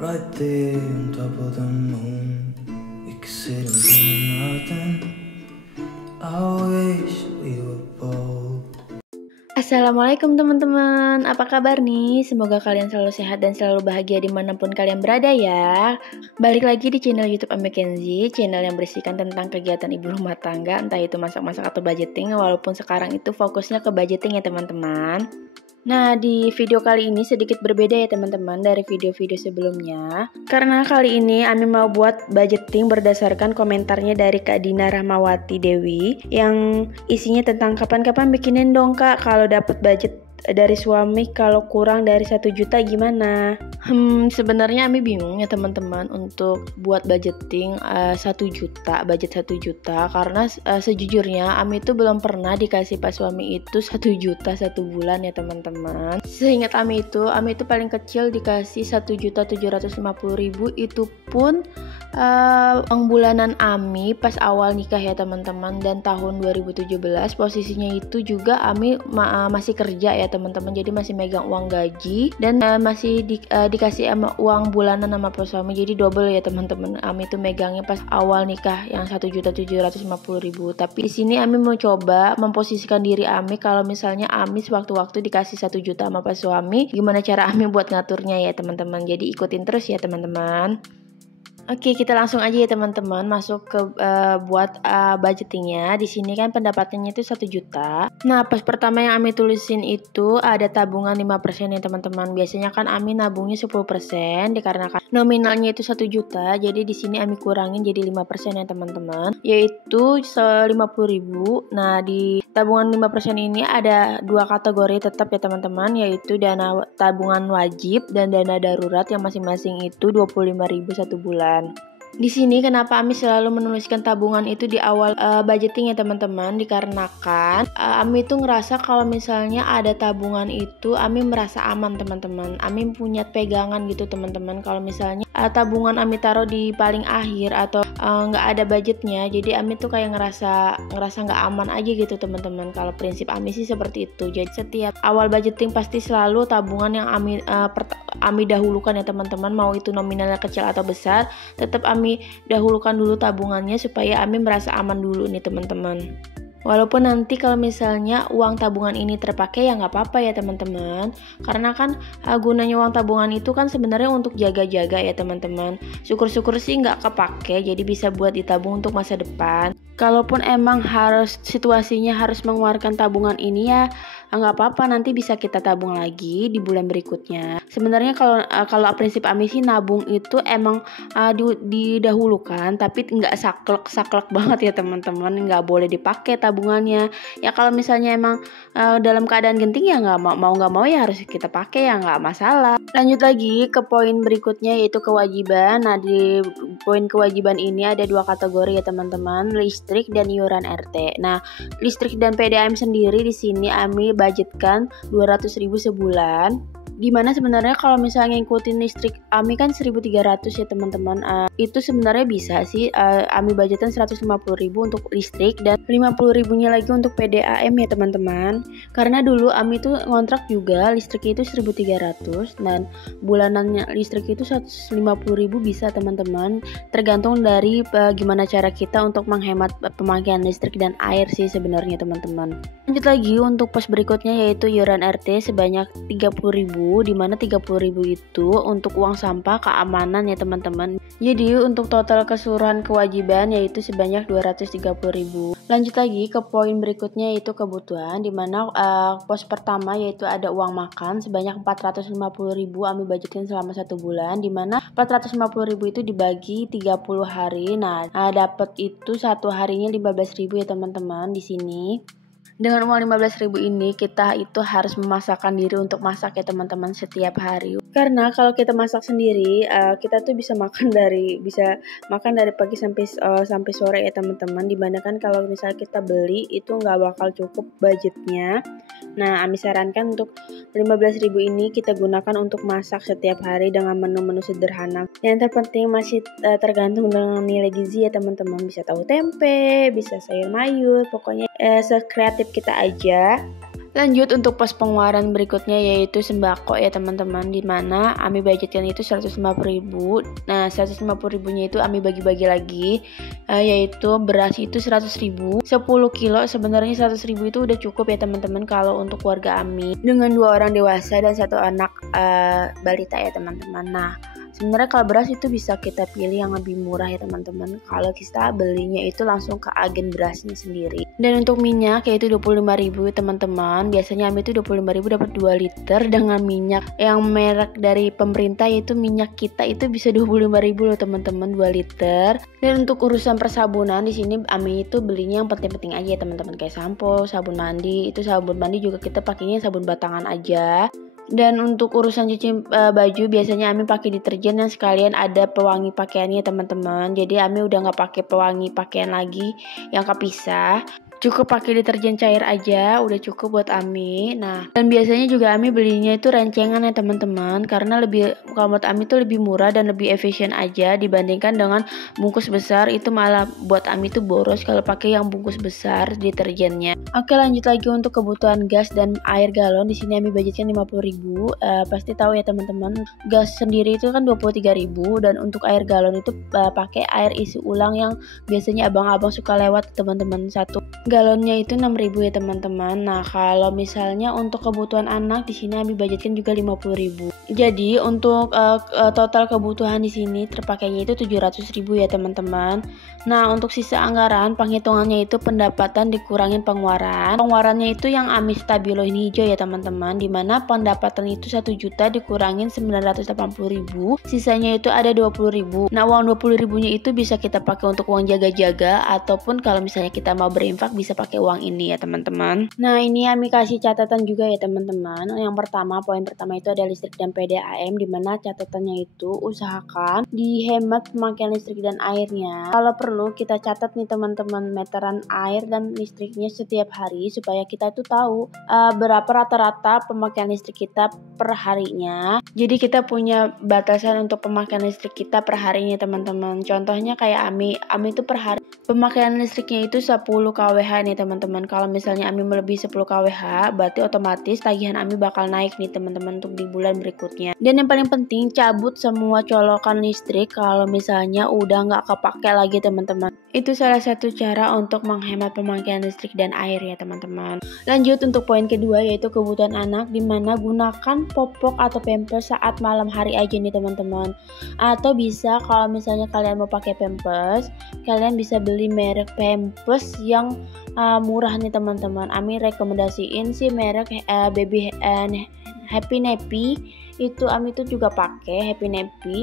right there on top of the moon. We could sit and do nothing. I wish we were bold. Assalamualaikum teman-teman, apa kabar nih? Semoga kalian selalu sehat dan selalu bahagia dimanapun kalian berada ya. Balik lagi di channel YouTube Ame Kenzi, channel yang berisikan tentang kegiatan ibu rumah tangga, entah itu masak-masak atau budgeting, walaupun sekarang itu fokusnya ke budgeting ya teman-teman. Nah, di video kali ini sedikit berbeda ya teman-teman dari video-video sebelumnya. Karena kali ini Ami mau buat budgeting berdasarkan komentarnya dari Kak Dina Rahmawati Dewi yang isinya tentang kapan-kapan bikinin dong Kak kalau dapat budget dari suami kalau kurang dari 1 juta gimana? Sebenarnya Ami bingung ya teman-teman untuk buat budgeting 1 juta, budget 1 juta karena sejujurnya Ami itu belum pernah dikasih pas suami itu 1 juta 1 bulan ya teman-teman. Seingat Ami itu paling kecil dikasih 1.750.000, itu pun uang bulanan Ami pas awal nikah ya teman-teman, dan tahun 2017 posisinya itu juga Ami masih kerja ya teman-teman, jadi masih megang uang gaji dan masih dikasih uang bulanan sama pas suami, jadi double ya teman-teman. Ami itu megangnya pas awal nikah yang 1.750.000. Tapi di sini Ami mau coba memposisikan diri Ami kalau misalnya Ami sewaktu-waktu dikasih 1 juta sama pas suami, gimana cara Ami buat ngaturnya ya teman-teman. Jadi ikutin terus ya teman-teman. Oke, kita langsung aja ya teman-teman masuk ke buat budgetingnya. Di sini kan pendapatannya itu 1 juta. Nah, pas pertama yang Ami tulisin itu ada tabungan 5% ya teman-teman. Biasanya kan Ami nabungnya 10% dikarenakan nominalnya itu 1 juta. Jadi di sini Ami kurangin jadi 5% ya teman-teman, yaitu 50.000. Nah, di tabungan 5% ini ada 2 kategori tetap ya teman-teman, yaitu dana tabungan wajib dan dana darurat yang masing-masing itu 25.000 1 bulan. Di sini kenapa Ami selalu menuliskan tabungan itu di awal budgeting ya teman-teman, dikarenakan Ami itu ngerasa kalau misalnya ada tabungan itu Ami merasa aman teman-teman. Ami punya pegangan gitu teman-teman, kalau misalnya tabungan Ami taruh di paling akhir atau nggak ada budgetnya, jadi Ami tuh kayak ngerasa nggak aman aja gitu teman-teman. Kalau prinsip Ami sih seperti itu. Jadi setiap awal budgeting pasti selalu tabungan yang Ami dahulukan ya teman-teman, mau itu nominalnya kecil atau besar, tetap Ami dahulukan dulu tabungannya supaya Ami merasa aman dulu nih teman-teman. Walaupun nanti kalau misalnya uang tabungan ini terpakai ya nggak apa-apa ya teman-teman, karena kan gunanya uang tabungan itu kan sebenarnya untuk jaga-jaga ya teman-teman. Syukur-syukur sih nggak kepake, jadi bisa buat ditabung untuk masa depan. Kalaupun emang situasinya harus mengeluarkan tabungan ini ya nggak apa-apa, nanti bisa kita tabung lagi di bulan berikutnya. Sebenarnya kalau prinsip Ami sih nabung itu emang didahulukan, tapi nggak saklek banget ya teman-teman, nggak boleh dipakai tabungannya. Ya kalau misalnya emang dalam keadaan genting ya nggak mau ya harus kita pakai ya nggak masalah. Lanjut lagi ke poin berikutnya yaitu kewajiban. Nah, di poin kewajiban ini ada 2 kategori ya teman-teman, listrik dan iuran RT. Nah, listrik dan PDAM sendiri di sini Ami budgetkan 200.000 sebulan. Dimana sebenarnya kalau misalnya ngikutin listrik Ami kan 1.300 ya teman-teman, itu sebenarnya bisa sih Ami budgetan 150.000 untuk listrik dan 50.000 nya lagi untuk PDAM ya teman-teman. Karena dulu Ami tuh ngontrak juga listrik itu 1.300 dan bulanannya listrik itu 150.000 bisa teman-teman, tergantung dari gimana cara kita untuk menghemat pemakaian listrik dan air sih sebenarnya teman-teman. Lanjut lagi untuk pos berikutnya yaitu iuran RT sebanyak 30.000, dimana 30.000 itu untuk uang sampah keamanan ya teman-teman. Jadi untuk total keseluruhan kewajiban yaitu sebanyak 230.000. Lanjut lagi ke poin berikutnya yaitu kebutuhan, dimana pos pertama yaitu ada uang makan sebanyak 450.000 Ami budgetin selama 1 bulan, dimana 450.000 itu dibagi 30 hari. Nah, dapat itu 1 harinya 15.000 ya teman-teman di sini. Dengan uang 15.000 ini kita itu harus memasakkan diri untuk masak ya teman-teman setiap hari. Karena kalau kita masak sendiri, kita tuh bisa makan dari pagi sampai sore ya teman-teman. Dibandingkan kalau misalnya kita beli itu nggak bakal cukup budgetnya. Nah, Ami sarankan untuk 15.000 ini kita gunakan untuk masak setiap hari dengan menu-menu sederhana. Yang terpenting masih tergantung dengan nilai gizi ya teman-teman. Bisa tahu tempe, bisa sayur mayur, pokoknya sekreatif kita aja. Lanjut untuk pos pengeluaran berikutnya yaitu sembako ya teman-teman, dimana Ami budgetkan itu 150.000. Nah 150.000 nya itu Ami bagi-bagi lagi, yaitu beras itu 100.000, 10 kilo. Sebenarnya 100.000 itu udah cukup ya teman-teman kalau untuk keluarga Ami dengan 2 orang dewasa dan 1 anak balita ya teman-teman. Nah sebenarnya kalau beras itu bisa kita pilih yang lebih murah ya teman-teman, kalau kita belinya itu langsung ke agen berasnya sendiri. Dan untuk minyak yaitu 25.000 teman-teman. Biasanya Ami itu 25.000 dapat 2 liter dengan minyak yang merek dari pemerintah, yaitu minyak kita itu bisa 25.000 loh teman-teman, 2 liter. Dan untuk urusan persabunan di sini Ami itu belinya yang penting-penting aja ya teman-teman, kayak sampo, sabun mandi. Itu sabun mandi juga kita pakainya sabun batangan aja. Dan untuk urusan cuci baju biasanya Ami pakai deterjen yang sekalian ada pewangi pakaiannya teman-teman. Jadi Ami udah nggak pakai pewangi pakaian lagi yang kepisah. Cukup pakai deterjen cair aja, udah cukup buat Ami. Nah, dan biasanya juga Ami belinya itu rencengan ya teman-teman, karena kalau buat Ami itu lebih murah dan lebih efisien aja dibandingkan dengan bungkus besar. Itu malah buat Ami itu boros kalau pakai yang bungkus besar deterjennya. Oke, lanjut lagi untuk kebutuhan gas dan air galon. Di sini Ami budgetkan 50.000. Pasti tahu ya teman-teman, gas sendiri itu kan 23.000 dan untuk air galon itu pakai air isi ulang yang biasanya abang-abang suka lewat teman-teman. Satu galonnya itu 6.000 ya teman-teman. Nah, kalau misalnya untuk kebutuhan anak di sini Ami budgetkan juga 50.000. Jadi untuk total kebutuhan di sini terpakainya itu 700.000 ya teman-teman. Nah, untuk sisa anggaran penghitungannya itu pendapatan dikurangin pengeluaran. Pengeluarannya itu yang Ami Stabilo ini hijau ya teman-teman, dimana pendapatan itu 1 juta dikurangin 980.000, sisanya itu ada 20.000. Nah, uang 20.000 nya itu bisa kita pakai untuk uang jaga-jaga, ataupun kalau misalnya kita mau berinfak bisa pakai uang ini ya teman-teman. Nah, ini Ami kasih catatan juga ya teman-teman. Yang pertama, poin pertama itu ada listrik dan PDAM, dimana catatannya itu usahakan dihemat pemakaian listrik dan airnya. Kalau perlu kita catat nih teman-teman meteran air dan listriknya setiap hari supaya kita tuh tahu berapa rata-rata pemakaian listrik kita per harinya. Jadi kita punya batasan untuk pemakaian listrik kita per harinya teman-teman. Contohnya kayak Ami itu per hari pemakaian listriknya itu 10 kWh nih teman-teman. Kalau misalnya Ami melebihi 10 kWh, berarti otomatis tagihan Ami bakal naik nih teman-teman untuk di bulan berikutnya. Dan yang paling penting, cabut semua colokan listrik kalau misalnya udah nggak kepake lagi teman-teman. Itu salah satu cara untuk menghemat pemakaian listrik dan air ya teman-teman. Lanjut untuk poin kedua yaitu kebutuhan anak, dimana gunakan popok atau pampers saat malam hari aja nih teman-teman. Atau bisa kalau misalnya kalian mau pakai pampers, kalian bisa beli merek pampers yang murah nih teman-teman. Ami rekomendasiin sih merek Baby Happy Nappy. Itu Ami itu juga pakai Happy Nappy.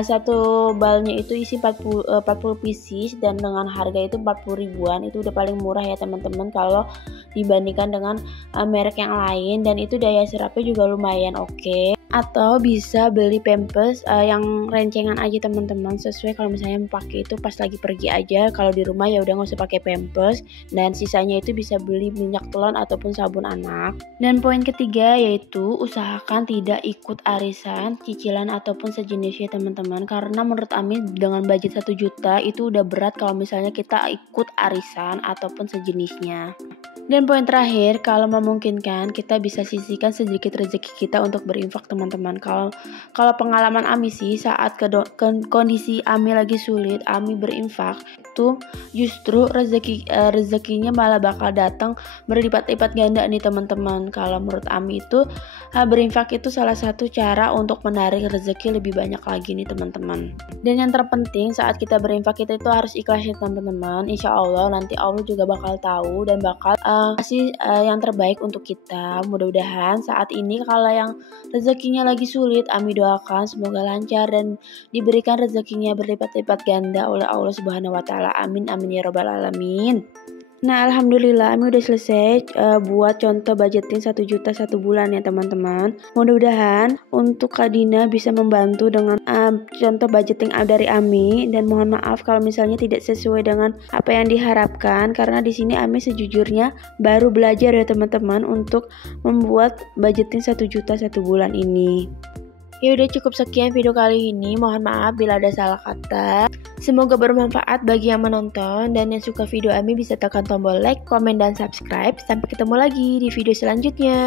Satu balnya itu isi 40 pieces dan dengan harga itu 40 ribuan. Itu udah paling murah ya teman-teman kalau dibandingkan dengan merek yang lain, dan itu daya serapnya juga lumayan oke. Atau bisa beli pampers yang rencengan aja teman-teman, sesuai kalau misalnya mau pakai itu pas lagi pergi aja. Kalau di rumah ya udah nggak usah pakai pampers, dan sisanya itu bisa beli minyak telon ataupun sabun anak. Dan poin ketiga yaitu usahakan tidak ikut arisan, cicilan ataupun sejenisnya teman-teman, karena menurut Ami dengan budget 1 juta itu udah berat kalau misalnya kita ikut arisan ataupun sejenisnya. Dan poin terakhir, kalau memungkinkan kita bisa sisihkan sedikit rezeki kita untuk berinfak teman-teman. Kalau pengalaman Ami sih saat kondisi Ami lagi sulit, Ami berinfak itu justru rezekinya malah bakal datang berlipat-lipat ganda nih teman-teman. Kalau menurut Ami itu berinfak itu salah satu cara untuk menarik rezeki lebih banyak lagi nih teman-teman. Dan yang terpenting saat kita berinfak kita itu harus ikhlas ya teman-teman. Insya Allah nanti Allah juga bakal tahu dan bakal kasih yang terbaik untuk kita. Mudah-mudahan saat ini kalau yang rezekinya lagi sulit, Ami doakan semoga lancar dan diberikan rezekinya berlipat-lipat ganda oleh Allah Subhanahu wa Ta'ala. Amin amin ya robbal alamin. Nah, alhamdulillah Ami udah selesai buat contoh budgeting 1 juta 1 bulan ya teman-teman. Mudah-mudahan untuk Kak Dina bisa membantu dengan contoh budgeting dari Ami, dan mohon maaf kalau misalnya tidak sesuai dengan apa yang diharapkan, karena di sini Ami sejujurnya baru belajar ya teman-teman untuk membuat budgeting 1 juta 1 bulan ini. Ya udah cukup sekian video kali ini. Mohon maaf bila ada salah kata. Semoga bermanfaat bagi yang menonton, dan yang suka video Ami bisa tekan tombol like, komen, dan subscribe. Sampai ketemu lagi di video selanjutnya.